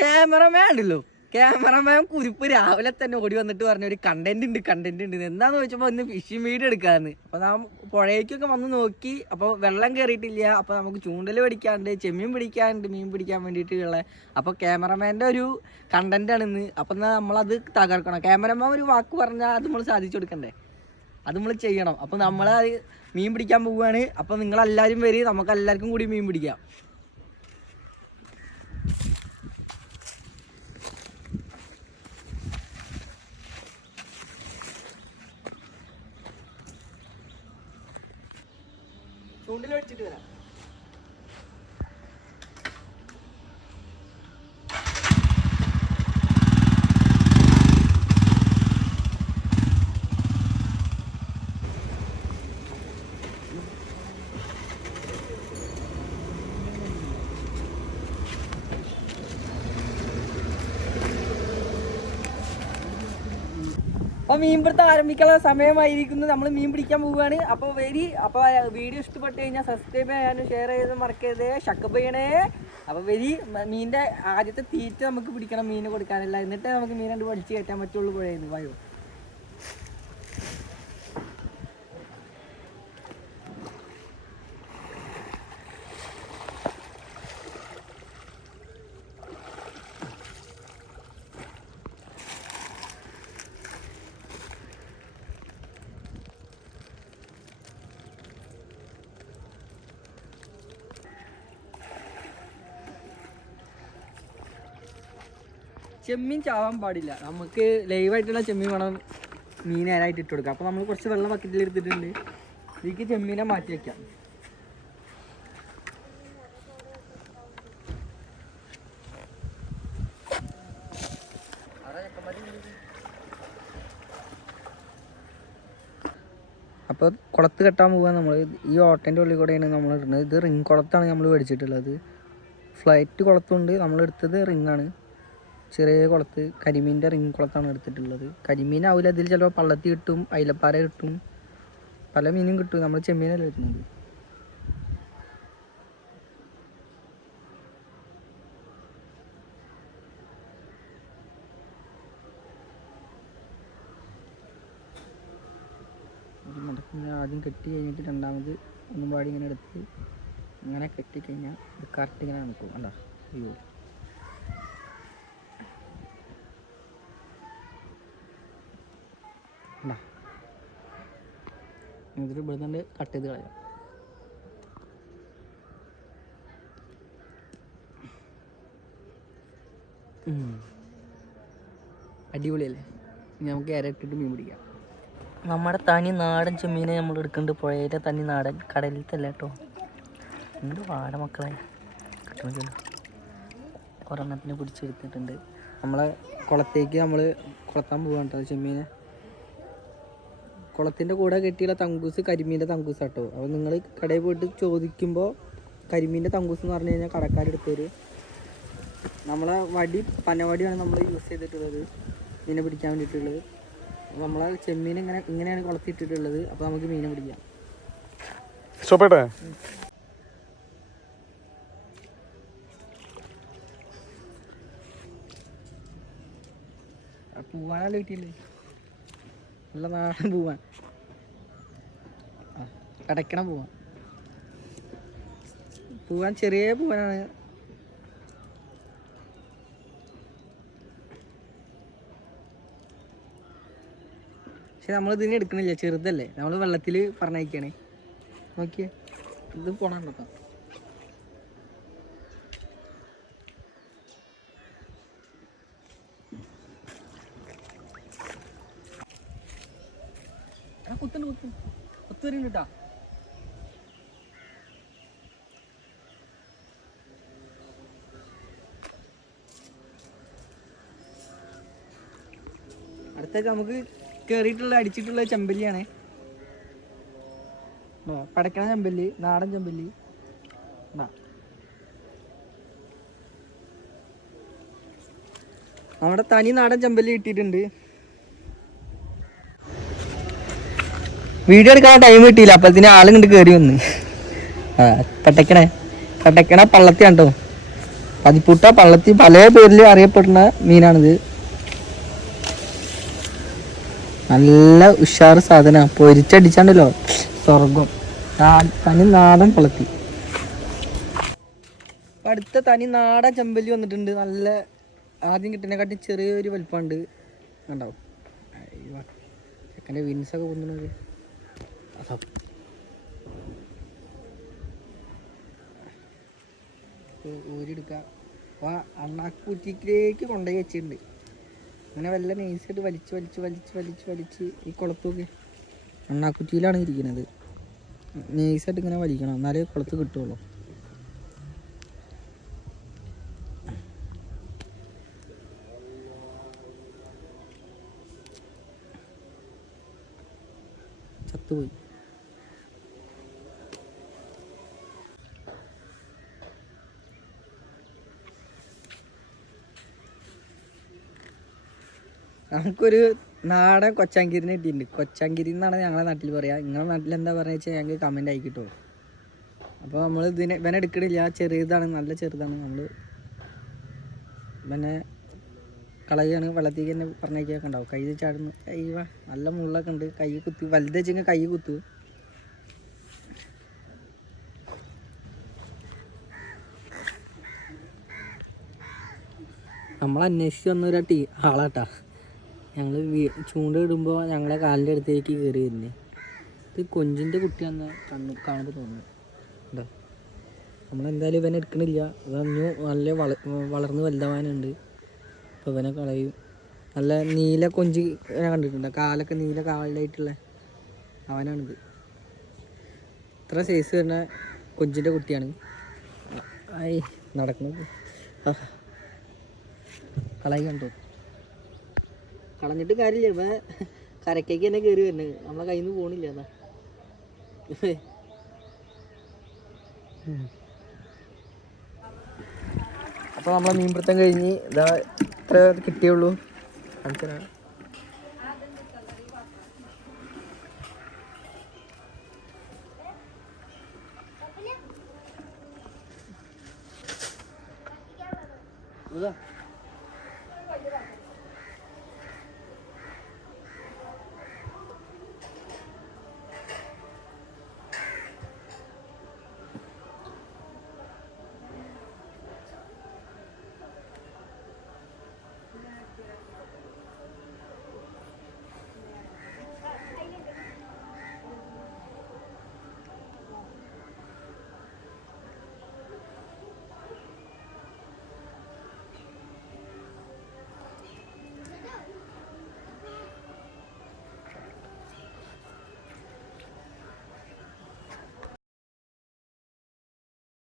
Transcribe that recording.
Cameraman ഉണ്ടല്ലോ, cameraman കുരിപ്പ് രാവിലെ തന്നെ ഓടി വന്നിട്ട് പറഞ്ഞു ഒരു കണ്ടന്റ് ഉണ്ട്. എന്താന്ന് ചോദിച്ചപ്പോൾ ഇന്ന് ഫിഷിംഗ് വീഡിയോ എടുക്കാന്ന്. അപ്പോൾ നാം പുഴയ്ക്കൊക്കെ വന്ന് നോക്കി. അപ്പോൾ വെള്ളം കയറിയിട്ടില്ല. അപ്പോൾ നമുക്ക് ചൂണ്ടൽ പിടിക്കാണ്ട്, ചെമ്മീൻ പിടിക്കാണ്ട്, മീൻ പിടിക്കാൻ വേണ്ടിയിട്ടുള്ള. അപ്പോൾ ക്യാമറമാൻ്റെ ഒരു കണ്ടന്റ് ആണിന്ന്. അപ്പം എന്നാൽ നമ്മളത് തകർക്കണം. ക്യാമറമാൻ ഒരു വാക്ക് പറഞ്ഞാൽ അത് നമ്മൾ സാധിച്ചു കൊടുക്കണ്ടേ, അത് നമ്മൾ ചെയ്യണം. അപ്പോൾ നമ്മൾ മീൻ പിടിക്കാൻ പോവുകയാണ്. അപ്പോൾ നിങ്ങളെല്ലാവരും വരി, നമുക്ക് എല്ലാവർക്കും കൂടി മീൻ പിടിക്കാം. ചൂണ്ടിൽ വെച്ചിട്ട് വരാം. അപ്പോൾ മീൻ പിടുത്തം ആരംഭിക്കാനുള്ള സമയമായിരിക്കുന്നു. നമ്മൾ മീൻ പിടിക്കാൻ പോവുകയാണ്. അപ്പോൾ വീഡിയോ ഇഷ്ടപ്പെട്ട് കഴിഞ്ഞാൽ സബ്സ്ക്രൈബ് ചെയ്യാനും ഷെയർ ചെയ്ത് മറക്കരുത്, ഷക്കപ്പ് ചെയ്യണേ. അപ്പോൾ മീനിൻ്റെ ആദ്യത്തെ തീറ്റ നമുക്ക് പിടിക്കണം, മീന് കൊടുക്കാനില്ല. എന്നിട്ടേ നമുക്ക് മീൻ കണ്ട് വലിച്ച് കയറ്റാൻ പറ്റുള്ളൂ പുഴയെന്ന്. വായോ ചെമ്മീൻ ചാവാൻ പാടില്ല. നമുക്ക് ലൈവായിട്ടുള്ള ചെമ്മീൻ വേണം മീൻ നേരായിട്ട് ഇട്ട് കൊടുക്കാം. അപ്പോൾ നമ്മൾ കുറച്ച് വെള്ളം ബക്കറ്റിൽ എടുത്തിട്ടുണ്ട്. ഇതിലേക്ക് ചെമ്മീനെ മാറ്റി വയ്ക്കാം. അപ്പോൾ കുളത്ത് കെട്ടാൻ പോകാൻ നമ്മൾ ഈ ഓട്ടൻ്റെ ഉള്ളിൽ കൂടെയാണ് നമ്മൾ ഇടുന്നത്. ഇത് റിങ് കുളത്താണ് നമ്മൾ മേടിച്ചിട്ടുള്ളത്. ഫ്ലൈറ്റ് കുളത്തുണ്ട്, നമ്മളെടുത്തത് റിങ്ങാണ്. ചെറിയ കുളത്ത് കരിമീൻ്റെ റിങ് കുളത്താണ് എടുത്തിട്ടുള്ളത്. കരിമീനാവില്ല, അതിൽ ചിലപ്പോൾ പള്ളത്തി കിട്ടും, അയിലപ്പാര കിട്ടും, പല മീനും കിട്ടും. നമ്മൾ ചെമ്മീനല്ല വരുന്നത്. ആദ്യം കെട്ടി കഴിഞ്ഞിട്ട് രണ്ടാമത് ഒന്നും പാടി ഇങ്ങനെ എടുത്ത് ഇങ്ങനെ കെട്ടിക്കഴിഞ്ഞാൽ ഇത് കറക്റ്റ് ഇങ്ങനെ നിൽക്കും. അല്ല അയ്യോ, ഇതിൽ ഇവിടെ കട്ട് ചെയ്ത് കളയാം. അടിപൊളിയല്ലേ? നമുക്ക് ഇരട്ടിട്ട് മീൻ പിടിക്കാം. നമ്മുടെ തനി നാടൻ ചെമ്മീനെ നമ്മൾ എടുക്കുന്നുണ്ട്. പുഴയിലെ തനി നാടൻ, കടലിലത്തല്ല കേട്ടോ. എന്ത് വാട മക്കളെ, കിട്ടണില്ലല്ലോ. ഒരെണ്ണത്തിന് പിടിച്ചെടുത്തിട്ടുണ്ട്. നമ്മളെ കുളത്തേക്ക് നമ്മൾ കുളത്താൻ പോകാൻ കേട്ടോ ചെമ്മീനെ. കുളത്തിൻ്റെ കൂടെ കെട്ടിയുള്ള തങ്കൂസ് കരിമീൻ്റെ തങ്കൂസ് കേട്ടോ. അപ്പോൾ നിങ്ങൾ കടയിൽ പോയിട്ട് ചോദിക്കുമ്പോൾ കരിമീൻ്റെ തങ്കൂസ് എന്ന് പറഞ്ഞു കഴിഞ്ഞാൽ കടക്കാരെടുത്തൊരു നമ്മളെ വടി പനവടിയാണ് നമ്മൾ യൂസ് ചെയ്തിട്ടുള്ളത് മീനെ പിടിക്കാൻ വേണ്ടിയിട്ടുള്ളത്. അപ്പോൾ നമ്മളെ ചെമ്മീൻ ഇങ്ങനെയാണ് കുളത്തിട്ടിട്ടുള്ളത്. അപ്പോൾ നമുക്ക് മീനെ പിടിക്കാം. പൂവാനല്ലേ കിട്ടിയില്ലേ, നല്ല നാടൻ പൂവാൻ, കടക്കണ പൂവാൻ ചെറിയ പൂവാനാണ്. പക്ഷെ നമ്മൾ ഇതിനെ എടുക്കണില്ല, ചെറുതല്ലേ. നമ്മൾ വെള്ളത്തിൽ പറഞ്ഞയക്കണേ. നോക്കിയേ, ഇത് പോണോ. കുത്തുവരും കേട്ടാ. അടുത്തൊക്കെ നമുക്ക് കയറിയിട്ടുള്ള അടിച്ചിട്ടുള്ള ചെമ്പല്ലിയാണേ. പടക്കണ ചെമ്പല്ലി, നാടൻ ചെമ്പല്ലി. നമ്മുടെ തനി നാടൻ ചെമ്പല്ലി കിട്ടിയിട്ടുണ്ട്. വീഡിയോ എടുക്കാൻ ടൈം കിട്ടിയില്ല, അപ്പത്തിന് ആളും കണ്ട് കയറി വന്ന്. പട്ടക്കണ പള്ളത്തി കണ്ടോ. പതിപ്പുട്ട പള്ളത്തി പല പേരിൽ അറിയപ്പെടുന്ന മീനാണിത്. നല്ല ഉഷാറ് സാധന, പൊരിച്ചടിച്ചാണ്ടല്ലോ സ്വർഗം. തനി നാടൻ പള്ളത്തി. അടുത്ത തനി നാടൻ ചെമ്പല്ലി വന്നിട്ടുണ്ട്. നല്ല ആദ്യം കിട്ടുന്നതിനെക്കാട്ടി ചെറിയൊരു വലിപ്പമുണ്ട്, ഉണ്ടാവും. ചെക്കൻ്റെ വിൻസൊക്കെ കൊണ്ടുവന്നത് ഊരിയെടുക്കുക. അപ്പോൾ അണ്ണാക്കുറ്റിയിലേക്ക് കൊണ്ടുപോയി വെച്ചിട്ടുണ്ട്. അങ്ങനെ വല്ല നൈസായിട്ട് വലിച്ച് വലിച്ച് വലിച്ച് വലിച്ച് വലിച്ച് ഈ കുളത്തൊക്കെ അണ്ണാക്കുറ്റിയിലാണ് ഇരിക്കുന്നത്. നൈസായിട്ട് ഇങ്ങനെ വലിക്കണം, എന്നാലേ കുളത്ത് കിട്ടുള്ളൂ. ചത്തുപോയി. നമുക്കൊരു നാടൻ കൊച്ചാങ്കിരിനെ കിട്ടിയിട്ടുണ്ട്. കൊച്ചാങ്കിരി എന്നാണ് ഞങ്ങളുടെ നാട്ടിൽ പറയുക. നിങ്ങളുടെ നാട്ടിൽ എന്താ പറയുക വെച്ചാൽ ഞങ്ങൾക്ക് കമൻ്റ് ആയി കിട്ടുമോ. അപ്പോൾ നമ്മൾ ഇവനെ എടുക്കണില്ല, ചെറിയതാണ്, നല്ല ചെറുതാണ്. നമ്മൾ ഇവനെ കളയാണ്, വെള്ളത്തേക്ക് തന്നെ പറഞ്ഞേക്കൊക്കെ ഉണ്ടാവും. കൈ ചാടുന്നു, അയ്യവ നല്ല മുള്ളൊക്കെ ഉണ്ട്. കൈ കുത്തി വലുത് വെച്ചെങ്കിൽ കൈ കുത്തു. നമ്മൾ അന്വേഷിച്ച് വന്നൊരു ആളാട്ടാ. ഞങ്ങൾ ചൂണ്ട ഇടുമ്പോൾ ഞങ്ങളെ കാലിൻ്റെ അടുത്തേക്ക് കയറി വരുന്നേ. ഇത് കൊഞ്ചിൻ്റെ കുട്ടിയാന്ന് കാണുമ്പോൾ തോന്നുന്നു. എന്താ നമ്മളെന്തായാലും ഇവനെ എടുക്കണില്ല. ഇവഞ്ഞു നല്ല വളർന്ന് വലുതാവാനുണ്ട്. അപ്പോൾ ഇവനെ കളയും. നല്ല നീല കൊഞ്ച് ഞാൻ കണ്ടിട്ടുണ്ട്, കാലൊക്കെ നീല കാലിലായിട്ടുള്ള അവനാണിത്. ഇത്ര സൈസ് വരുന്ന കൊഞ്ചിൻ്റെ കുട്ടിയാണ്. ആയി നടക്കുന്നത് കളയി കണ്ടോ. കളഞ്ഞിട്ട് കാര്യമില്ല, ഇവ കരക്കേക്ക് തന്നെ കയറി വരുന്നത്. നമ്മളെ കയ്യിൽ നിന്ന് പോകണില്ല. എന്നാ അപ്പോൾ നമ്മളെ മീൻപിടുത്തം കഴിഞ്ഞ് ഇതാ ഇത്ര കിട്ടിയുള്ളൂ. കാണിച്ചാ